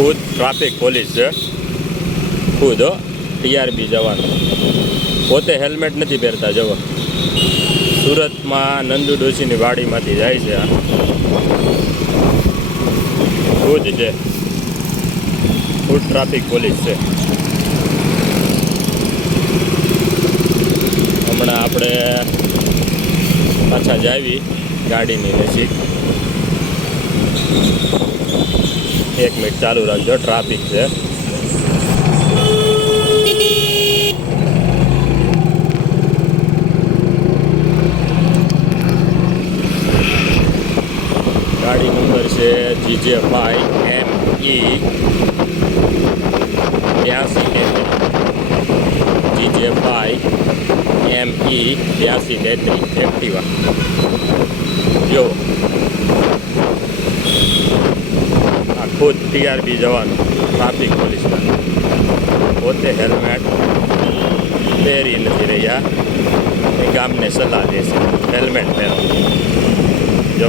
ખુદ traffic police છે, ખુદ ટીઆરબી જવાનો, પોતે હેલ્મેટ નથી પહેરતા. જવો, સુરતમાં નંદુ ડોશીની વાડીમાંથી જાય છે. ખુદ છે, ખુદ ટ્રાફિક પોલીસ છે. હમણાં આપણે પાછા જાવી ગાડીની નજીક. 1 મિનિટ ચાલુ રાખજો, ટ્રાફિક છે. ગાડી નંબર છે GJ5 ME 8233. GJ5 ME 8233 Activa. જો આ ખુદ ટીઆરબી જવાનું, ટ્રાફિક પોલીસના, પોતે હેલ્મેટ પહેરી નથી રહ્યા. એ ગામને સલાહ દેશે હેલ્મેટ પહેરો. જો